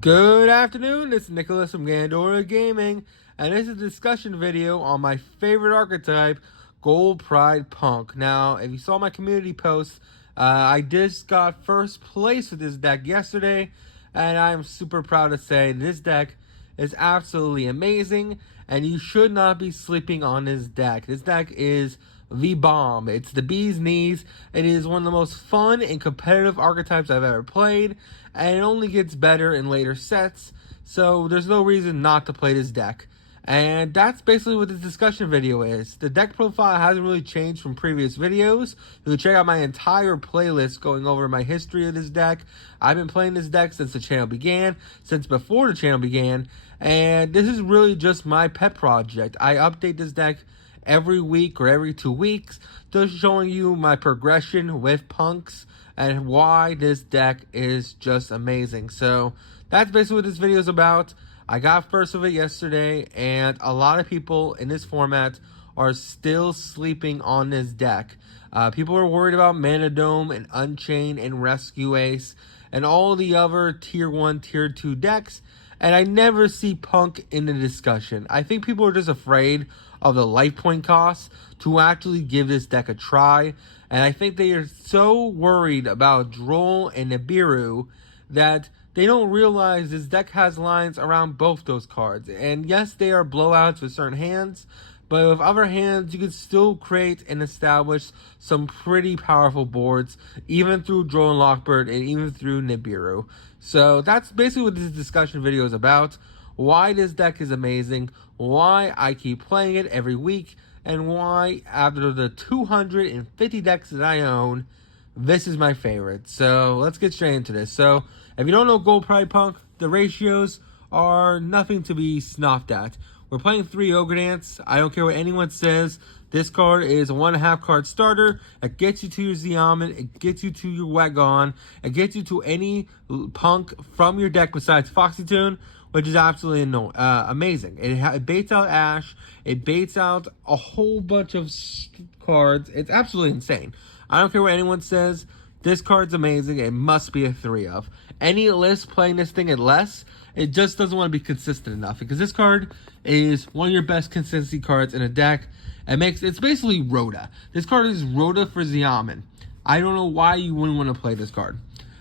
Good afternoon, this is Nicholas from Gandora Gaming, and this is a discussion video on my favorite archetype, Gold Pride Punk. Now, if you saw my community post, I just got first place with this deck yesterday, and I'm super proud to say this deck is absolutely amazing, and you should not be sleeping on this deck. This deck is the bomb. It's the bee's knees. It is one of the most fun and competitive archetypes I've ever played, and it only gets better in later sets, so there's no reason not to play this deck. And that's basically what this discussion video is. The deck profile hasn't really changed from previous videos. You can check out my entire playlist going over my history of this deck. I've been playing this deck since the channel began, since before the channel began, and this is really just my pet project. I update this deck every week or every 2 weeks, just showing you my progression with punks and why this deck is just amazing. So that's basically what this video is about. I got first of it yesterday, and a lot of people in this format are still sleeping on this deck. People are worried about Mana Dome and Unchained and Rescue Ace and all the other tier 1, tier 2 decks, and I never see Punk in the discussion. I think people are just afraid of the life point costs to actually give this deck a try, and I think they are so worried about Droll and Nibiru that they don't realize this deck has lines around both those cards. And yes, they are blowouts with certain hands, but with other hands, you can still create and establish some pretty powerful boards, even through Droll and Lockbird, and even through Nibiru. So that's basically what this discussion video is about. Why this deck is amazing, why I keep playing it every week, and why, after the 250 decks that I own, this is my favorite. So let's get straight into this. So if you don't know Gold Pride Punk, the ratios are nothing to be snuffed at. We're playing 3 Ogre Dance. I don't care what anyone says. This card is a 1.5 card starter. It gets you to your Xiamen. It gets you to your Wagon. It gets you to any punk from your deck besides Foxy-Tune, which is absolutely amazing. It baits out Ash. It baits out a whole bunch of cards. It's absolutely insane. I don't care what anyone says. This card's amazing. It must be a 3 of. Any list playing this thing at less, it just doesn't want to be consistent enough, because this card is one of your best consistency cards in a deck. It's basically Rhoda. This card is Rhoda for Xiamen. I don't know why you wouldn't want to play this card.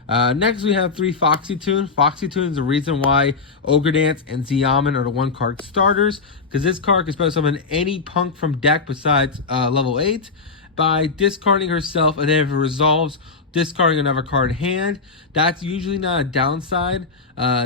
Next, we have 3 Foxy-Tune. Foxy-Tune is the reason why Ogre Dance and Xiamen are the 1-card starters, because this card can spell summon any punk from deck besides level 8 by discarding herself, and then if it resolves, discarding another card in hand. That's usually not a downside.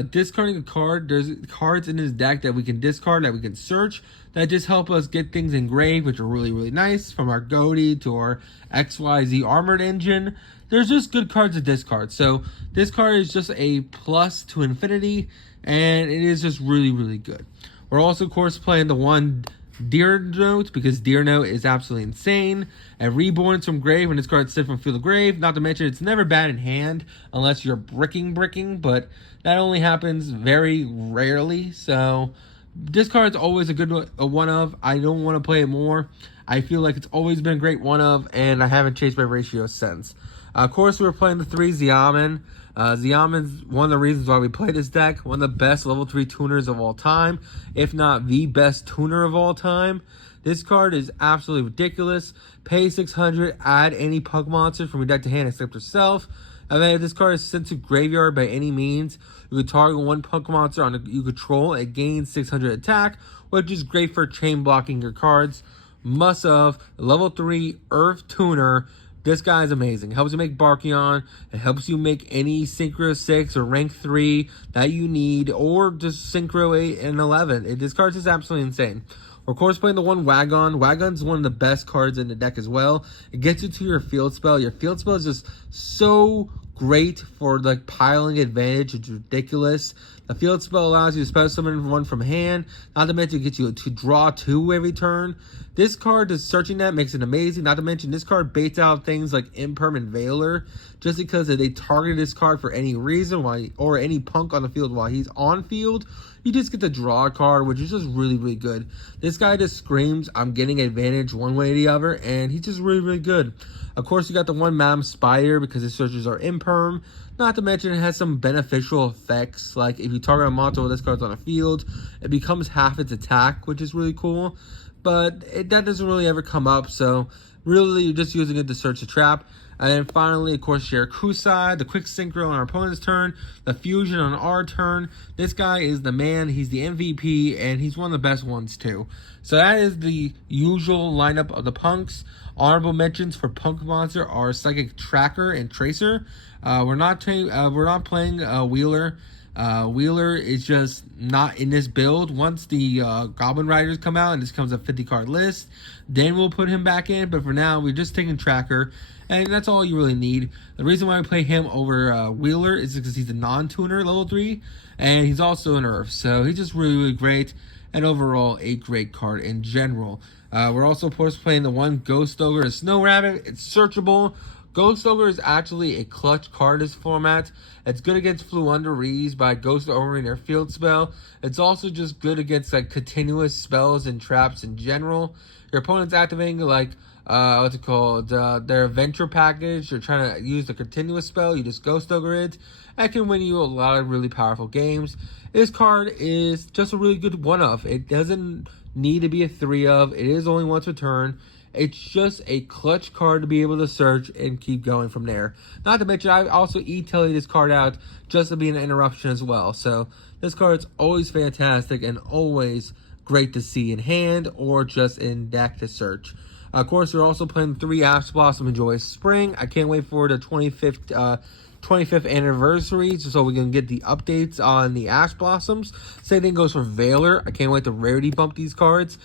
Discarding a card, there's cards in this deck that we can discard, that we can search, that just help us get things engraved, which are really, really nice, from our Goaty to our XYZ Armored Engine. There's just good cards to discard. So this card is just a plus to infinity, and it is just really, really good. We're also, of course, playing the 1 Deer Note, because Deer Note is absolutely insane. And Reborn from Grave, when this card's sent from Field of Grave. Not to mention, it's never bad in hand unless you're bricking, but that only happens very rarely. So this card's always a good one of. I don't want to play it more. I feel like it's always been a great one of, and I haven't changed my ratio since. Of course, we were playing the 3 Xiamen. Xiamen's one of the reasons why we play this deck. One of the best level 3 tuners of all time, if not the best tuner of all time. This card is absolutely ridiculous. Pay 600, add any punk monster from your deck to hand except yourself. And then if this card is sent to graveyard by any means, you can target 1 punk monster you control and gain 600 attack, which is great for chain blocking your cards. Must have level 3 Earth Tuner. This guy is amazing. It helps you make Barkion. It helps you make any Synchro 6 or Rank 3 that you need, or just Synchro 8 and 11. This card is absolutely insane. We're, of course, playing the 1 Wagon. Wagon's one of the best cards in the deck as well. It gets you to your field spell. Your field spell is just so great for like piling advantage. It's ridiculous. The field spell allows you to spell summon 1 from hand. Not to mention, it gets you to draw 2 every turn. This card, the Searching Net, makes it amazing. Not to mention, this card baits out things like Impermanent Veiler, just because if they target this card for any reason, or any punk on the field while he's on field, you just get to draw a card, which is just really, really good. This guy just screams, I'm getting advantage one way or the other, and he's just really, really good. Of course, you got the 1 Madam Spider, because his searches are impermanent. Imperm. Not to mention it has some beneficial effects, like if you target a monster with this card's on a field, it becomes half its attack, which is really cool. But that doesn't really ever come up, so really you're just using it to search a trap. And then finally, of course, Share Kusai, the quick synchro on our opponent's turn, the fusion on our turn. This guy is the man, he's the MVP, and he's one of the best ones too. So that is the usual lineup of the punks. Honorable mentions for Punk Monster are Psychic Tracker and Tracer. We're not playing Wheeler. Wheeler is just not in this build. Once the Goblin Riders come out and this becomes a 50 card list, then we'll put him back in. But for now, we're just taking Tracker, and that's all you really need. The reason why I play him over Wheeler is because he's a non-tuner level 3, and he's also an Earth. So he's just really, really great, and overall a great card in general. We're also, of course, playing the one Ghost Ogre, a Snow Rabbit. It's searchable. Ghost Ogre is actually a clutch card in this format. It's good against Flew Under Rees by Ghost Ogre in their field spell. It's also just good against like continuous spells and traps in general. Your opponent's activating like what's it called? Their adventure package. You're trying to use the continuous spell. You just Ghost Ogre it. That can win you a lot of really powerful games. This card is just a really good one-of. It doesn't need to be a 3-of. It is only once a turn. It's just a clutch card to be able to search and keep going from there. Not to mention, I also e-telly this card out just to be an interruption as well. So this card's always fantastic and always great to see in hand or just in deck to search. Of course, we're also playing 3 Ash Blossom and Joyous Spring. I can't wait for the 25th anniversary so we can get the updates on the Ash Blossoms. Same thing goes for Veiler. I can't wait to rarity bump these cards.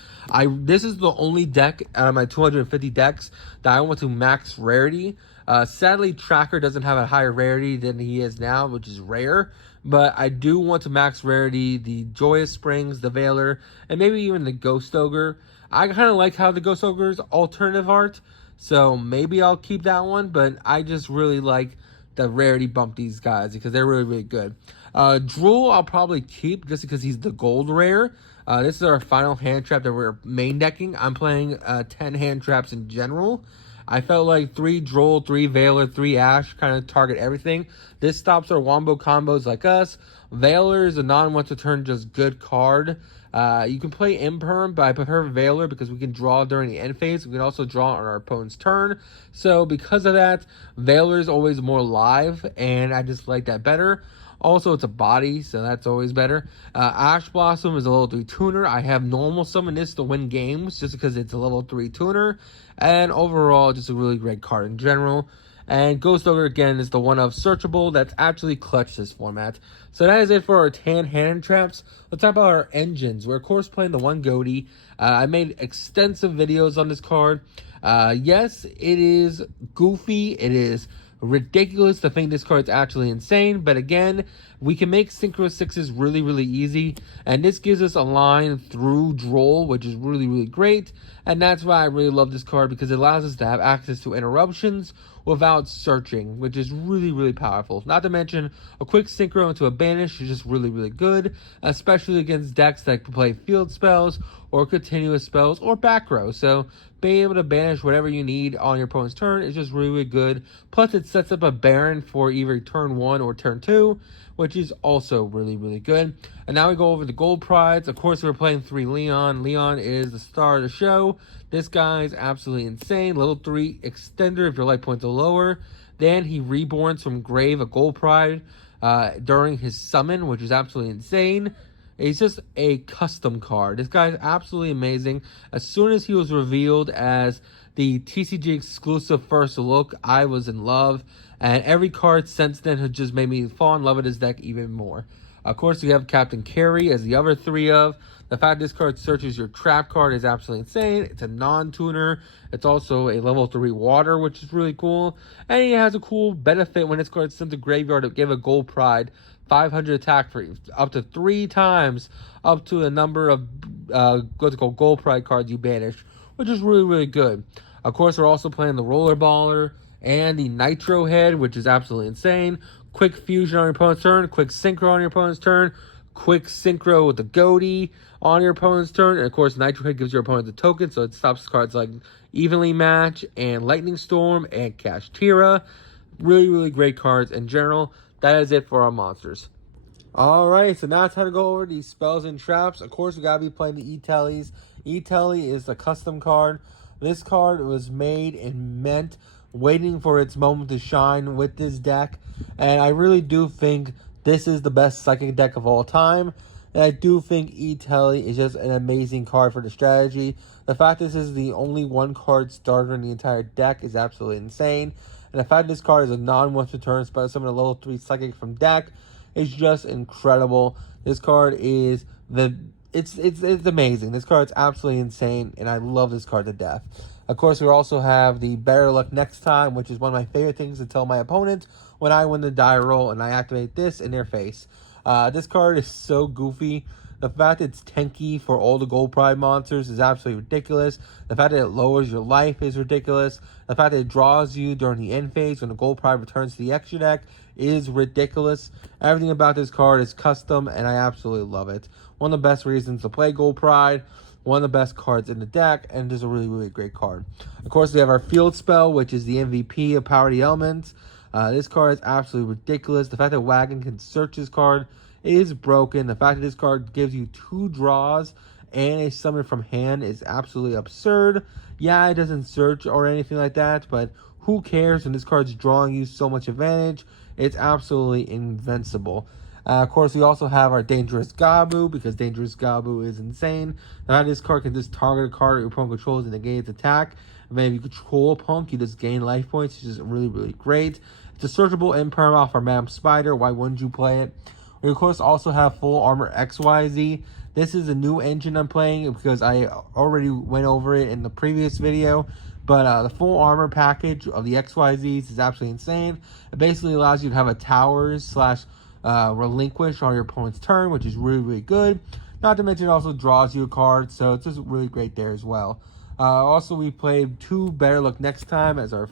This is the only deck out of my 250 decks that I want to max rarity. Sadly, Tracker doesn't have a higher rarity than he is now, which is rare. But I do want to max rarity the Joyous Springs, the Veiler, and maybe even the Ghost Ogre. I kind of like how the Ghost Ogre's alternative art, so maybe I'll keep that one. But I just really like the rarity bump these guys because they're really, really good. Drool I'll probably keep just because he's the gold rare. This is our final hand trap that we're main decking. I'm playing 10 hand traps in general. I felt like 3 Droll, 3 Veiler, 3 Ash kind of target everything. This stops our wombo combos like us. Veiler is a non-once a turn just good card. You can play Imperm, but I prefer Veiler because we can draw during the end phase. We can also draw on our opponent's turn. So because of that, Veiler is always more live, and I just like that better. Also, it's a body, so that's always better. Ash Blossom is a level 3 tuner. I have normal summon this to win games just because it's a level 3 tuner. And overall, just a really great card in general. And Ghost Ogre, again, is the one of searchable that's actually clutch this format. So that is it for our 10 hand traps. Let's talk about our engines. We're, of course, playing the one Goaty. I made extensive videos on this card. Yes, it is goofy. It is ridiculous to think this card's actually insane, but again, we can make Synchro 6s really, really easy, and this gives us a line through Droll, which is really, really great, and that's why I really love this card, because it allows us to have access to interruptions without searching, which is really, really powerful. Not to mention, a quick Synchro into a Banish is just really, really good, especially against decks that can play field spells, or continuous spells, or back row, so being able to banish whatever you need on your opponent's turn is just really, really good. Plus, it sets up a Baron for either turn 1 or turn 2, which is also really, really good. And now we go over the gold prize. Of course, we're playing 3 Leon. Leon is the star of the show. This guy is absolutely insane. Level 3 extender if your life points are lower. Then he reborns from grave a gold prize during his summon, which is absolutely insane. He's just a custom card. This guy is absolutely amazing. As soon as he was revealed as the TCG exclusive first look, I was in love. And every card since then has just made me fall in love with his deck even more. Of course, we have Captain Carry as the other 3 of. The fact this card searches your trap card is absolutely insane. It's a non-tuner. It's also a level 3 water, which is really cool. And he has a cool benefit when this card is sent to graveyard to give a gold pride 500 attack for up to 3 times up to the number of gold pride cards you banish, which is really, really good. Of course, we're also playing the Roller Baller and the Nitro Head, which is absolutely insane. Quick fusion on your opponent's turn, quick synchro on your opponent's turn, quick synchro with the Goaty on your opponent's turn, and of course, Nitro Head gives your opponent the token, so it stops cards like Evenly Match and Lightning Storm and Kashtira. Really, really great cards in general. That is it for our monsters. Alright, so now it's time to go over these spells and traps. Of course, we gotta be playing the E-Tellies. E-Telly is the custom card. This card was made and meant waiting for its moment to shine with this deck. And I really do think this is the best psychic deck of all time. And I do think E-Telly is just an amazing card for the strategy. The fact this is the only one card starter in the entire deck is absolutely insane. And the fact this card is a non-once return spell summon a level 3 psychic from deck is just incredible. This card is it's amazing. This card's absolutely insane, and I love this card to death. Of course, we also have the Better Luck Next Time, which is one of my favorite things to tell my opponent when I win the die roll and I activate this in their face. This card is so goofy. The fact it's tanky for all the Gold Pride monsters is absolutely ridiculous. The fact that it lowers your life is ridiculous. The fact that it draws you during the end phase when the Gold Pride returns to the extra deck is ridiculous. Everything about this card is custom, and I absolutely love it. One of the best reasons to play Gold Pride. One of the best cards in the deck, and just a really, really great card. Of course, we have our Field Spell, which is the MVP of Power the Elements. This card is absolutely ridiculous. The fact that Wagon can search this card is broken. The fact that this card gives you 2 draws and a summon from hand is absolutely absurd. Yeah, it doesn't search or anything like that, but who cares when this card's drawing you so much advantage? It's absolutely invincible. Of course, we also have our Dangerous Gabu, because Dangerous Gabu is insane. Now, this card can just target a card your opponent controls and negate its attack. And then if you control a punk, you just gain life points, which is really, really great. It's a searchable imperm off our Madam Spider. Why wouldn't you play it? We, of course, also have Full Armor XYZ. This is a new engine I'm playing because I already went over it in the previous video. But the Full Armor package of the XYZs is absolutely insane. It basically allows you to have a towers / relinquish on your opponent's turn, which is really, really good. Not to mention it also draws you a card, so it's just really great there as well. Also, we played 2 Better Luck Next Time as our,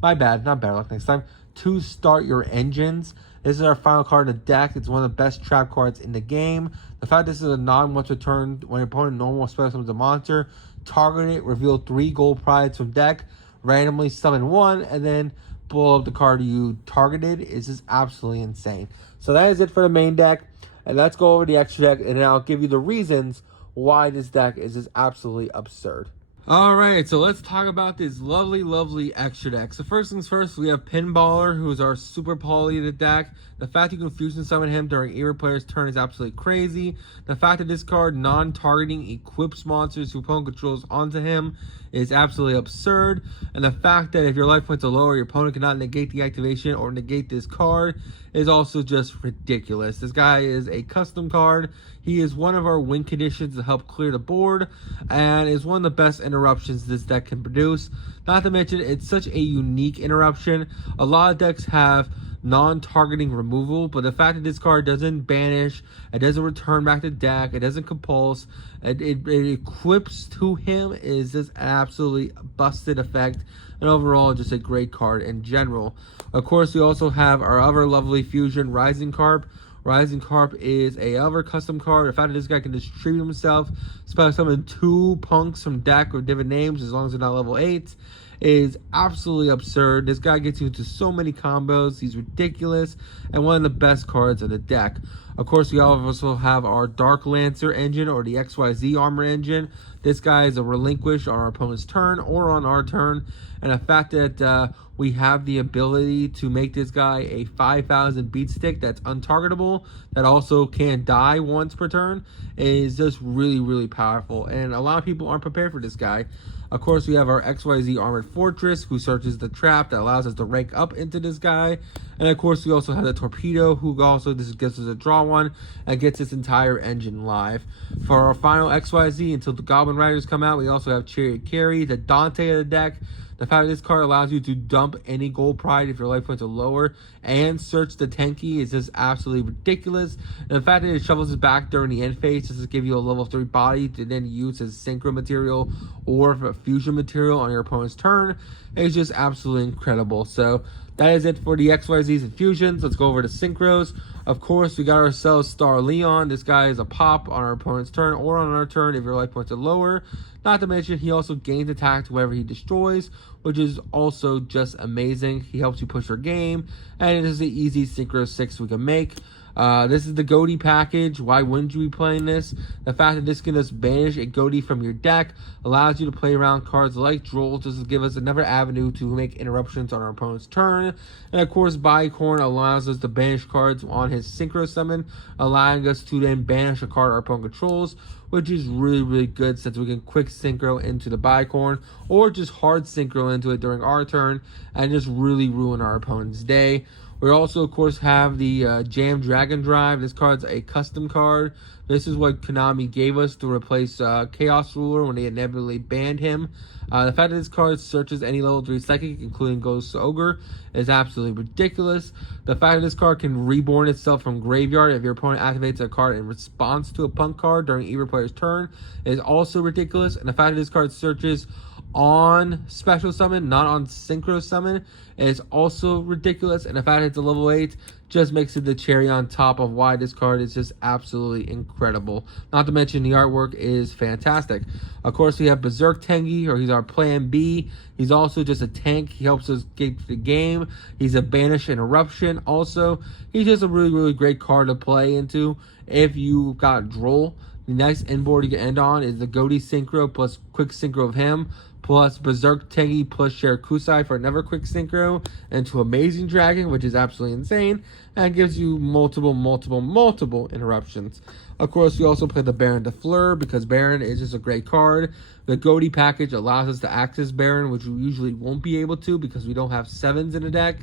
my bad, not Better Luck Next Time, 2 Start Your Engines. This is our final card in the deck. It's one of the best trap cards in the game. The fact this is a non-once return when your opponent normal special summons a monster, target it, reveal 3 gold prides from deck, randomly summon 1, and then blow up the card you targeted. Is just absolutely insane. So that is it for the main deck. And let's go over the extra deck, and then I'll give you the reasons why this deck is just absolutely absurd. Alright, so let's talk about this lovely, lovely extra deck. So first things first, we have Pinballer, who is our super poly of the deck. The fact you can fusion summon him during either player's turn is absolutely crazy. The fact that this card, non-targeting, equips monsters who opponent controls onto him is absolutely absurd. And the fact that if your life points are lower, your opponent cannot negate the activation or negate this card is also just ridiculous. This guy is a custom card. He is one of our win conditions to help clear the board, and is one of the best interruptions this deck can produce. Not to mention, it's such a unique interruption. A lot of decks have non-targeting removal, but the fact that this card doesn't banish, it doesn't return back to deck, it doesn't compulse, it equips to him is just an absolutely busted effect, and overall just a great card in general. Of course, we also have our other lovely fusion, Rising Carp. Rising Carp is a other custom card. The fact that this guy can distribute himself, special summon 2 punks from deck with different names as long as they're not level 8, is absolutely absurd. This guy gets you into so many combos. He's ridiculous and one of the best cards of the deck. Of course, we also have our Dark Lancer engine, or the XYZ armor engine. This guy is a relinquish on our opponent's turn or on our turn. And the fact that we have the ability to make this guy a 5,000 beat stick that's untargetable, that also can die once per turn, is just really, really powerful. And a lot of people aren't prepared for this guy. Of course, we have our XYZ Armored Fortress, who searches the trap that allows us to rank up into this guy. And of course, we also have the Torpedo, who also this gets us a draw one and gets this entire engine live. For our final XYZ, until the Goblin Riders come out, we also have Chariot Carry, the Dante of the deck. The fact that this card allows you to dump any gold pride if your life points are lower and search the Tenki is just absolutely ridiculous. And the fact that it shovels it back during the end phase just to give you a level 3 body to then use as synchro material or fusion material on your opponent's turn is just absolutely incredible. So That is it for the XYZs and fusions. Let's go over to synchros. Of course, we got ourselves Star Leon. This guy is a pop on our opponent's turn or on our turn if your life points are lower. Not to mention, he also gains attack to whoever he destroys, which is also just amazing. He helps you push your game, and it is the easy synchro 6 we can make. This is the Goatee package. Why wouldn't you be playing this? The fact that this can just banish a Goatee from your deck allows you to play around cards like Droll, just to give us another avenue to make interruptions on our opponent's turn. And of course, Bicorn allows us to banish cards on his Synchro Summon, allowing us to then banish a card our opponent controls, which is really, really good since we can quick synchro into the Bicorn or just hard synchro into it during our turn and just really ruin our opponent's day. We also, of course, have the Jam Dragon Drive. This card's a custom card. This is what Konami gave us to replace Chaos Ruler when they inevitably banned him. The fact that this card searches any level 3 Psychic, including Ghost Ogre, is absolutely ridiculous. The fact that this card can reborn itself from graveyard if your opponent activates a card in response to a Punk card during either player's turn is also ridiculous. And the fact that this card searches on Special Summon, not on Synchro Summon, is also ridiculous. And the fact that it's a level 8 just makes it the cherry on top of why this card is just absolutely incredible. Not to mention the artwork is fantastic. Of course, we have Berserk Tengi, or he's our Plan B. He's also just a tank. He helps us get the game. He's a Banish Interruption. Also, he's just a really, really great card to play into if you got Droll. The next inboard you can end on is the Goatee Synchro plus quick synchro of him, plus Berserk Tengi plus Shirakusai for another quick synchro into Amazing Dragon, which is absolutely insane, and gives you multiple interruptions. Of course, we also play the Baron de Fleur because Baron is just a great card. The Goatee package allows us to access Baron, which we usually won't be able to because we don't have 7s in the deck,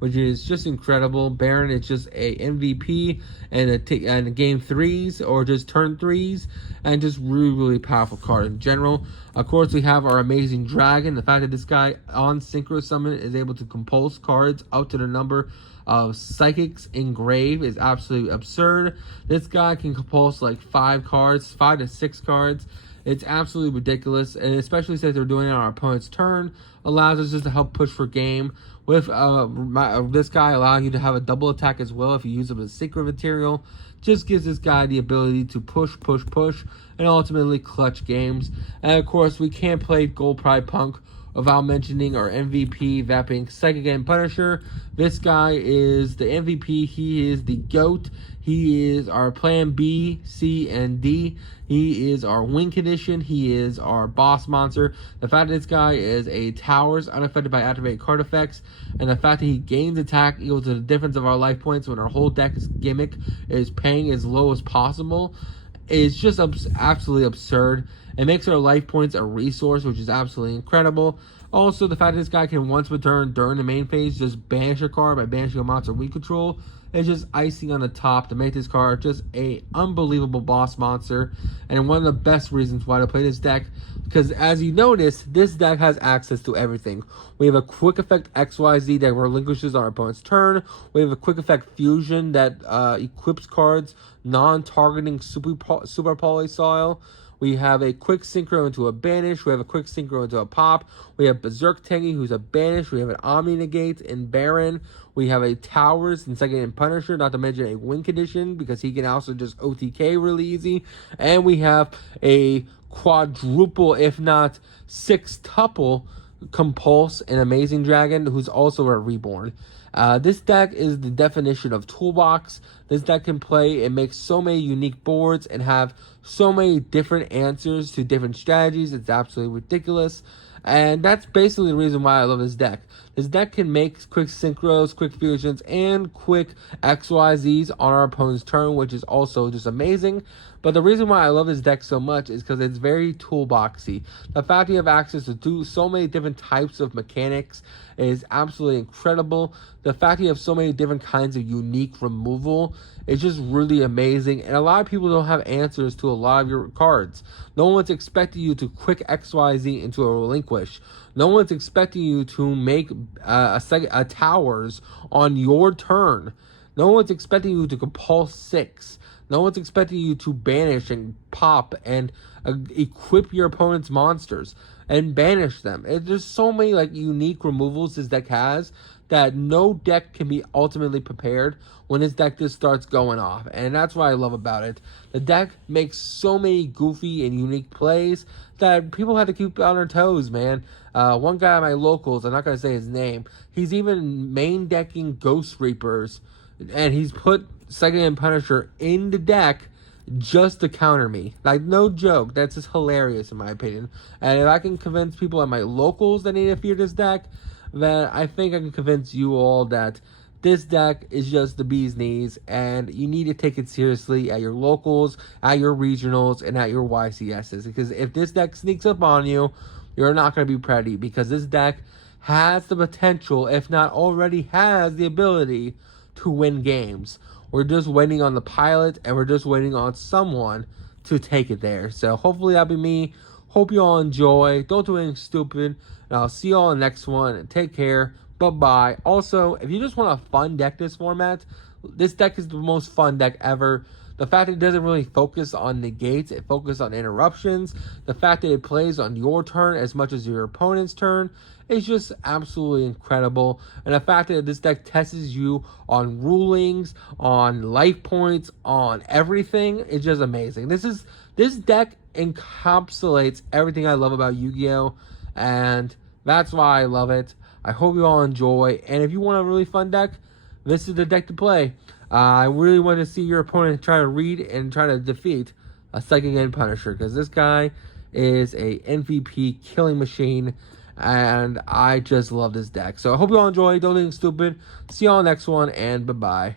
which is just incredible. Baron is just a MVP and a game 3s or just turn 3s, and just really, really powerful card in general. Of course, we have our Amazing Dragon. The fact that this guy on Synchro Summon is able to compulse cards up to the number of Psychics in grave is absolutely absurd. This guy can compulse like 5 to 6 cards. It's absolutely ridiculous, and especially since they're doing it on our opponent's turn, allows us just to help push for game. With this guy allowing you to have a double attack as well if you use him as secret material, just gives this guy the ability to push, and ultimately clutch games. And of course, we can't play Gold Pride Punk without mentioning our MVP, that being Psychic and Punisher. This guy is the MVP. He is the GOAT. He is our Plan B, C, and D. He is our win condition. He is our boss monster. The fact that this guy is a towers unaffected by activated card effects, and the fact that he gains attack equal to the difference of our life points when our whole deck's gimmick is paying as low as possible, is just absolutely absurd. It makes our life points a resource, which is absolutely incredible. Also, the fact that this guy can once per turn during the main phase just banish a card by banishing a monster we control is just icing on the top to make this card just a unbelievable boss monster, and one of the best reasons why to play this deck, because as you notice, this deck has access to everything. We have a quick effect XYZ that relinquishes our opponent's turn. We have a quick effect fusion that equips cards non-targeting super poly style. We have a quick synchro into a banish. We have a quick synchro into a pop. We have Berserk Tengi, who's a banish. We have an Omni Negate in Baron. We have a Towers in Second and Punisher, not to mention a win condition because he can also just OTK really easy. And we have a quadruple, if not sextuple, Compulse and Amazing Dragon, who's also a reborn. This deck is the definition of toolbox. This deck can play and make so many unique boards and have so many different answers to different strategies. It's absolutely ridiculous. And that's basically the reason why I love this deck. This deck can make quick synchros, quick fusions, and quick XYZs on our opponent's turn, which is also just amazing. But the reason why I love this deck so much is because it's very toolboxy. The fact you have access to so many different types of mechanics is absolutely incredible. The fact you have so many different kinds of unique removal is just really amazing. And a lot of people don't have answers to a lot of your cards. No one's expecting you to quick XYZ into a relinquish. No one's expecting you to make a towers on your turn. No one's expecting you to compulse 6. No one's expecting you to banish and pop and equip your opponent's monsters and banish them. There's so many like unique removals this deck has that no deck can be ultimately prepared when this deck just starts going off. And that's what I love about it. The deck makes so many goofy and unique plays that people have to keep on their toes, man. One guy at my locals, I'm not going to say his name, he's even main decking Ghost Reapers, and he's put Second Hand Punisher in the deck just to counter me. Like, no joke. That's just hilarious in my opinion. And if I can convince people at my locals that need to fear this deck, then I think I can convince you all that this deck is just the bee's knees, and you need to take it seriously at your locals, at your regionals, and at your YCSs. Because if this deck sneaks up on you, you're not going to be pretty, because this deck has the potential, if not already has the ability, to win games. We're just waiting on the pilot, and we're just waiting on someone to take it there. So hopefully that'll be me. Hope you all enjoy. Don't do anything stupid. And I'll see you all in the next one. Take care. Bye-bye. Also, if you just want a fun deck this format, this deck is the most fun deck ever. The fact that it doesn't really focus on negates, it focuses on interruptions. The fact that it plays on your turn as much as your opponent's turn is just absolutely incredible. And the fact that this deck tests you on rulings, on life points, on everything is just amazing. This deck encapsulates everything I love about Yu-Gi-Oh! And that's why I love it. I hope you all enjoy. And if you want a really fun deck, this is the deck to play. I really want to see your opponent try to read and try to defeat a Second Hand Punisher, because this guy is a MVP killing machine, and I just love this deck. So I hope you all enjoy. Don't do anything stupid. See you all next one, and bye-bye.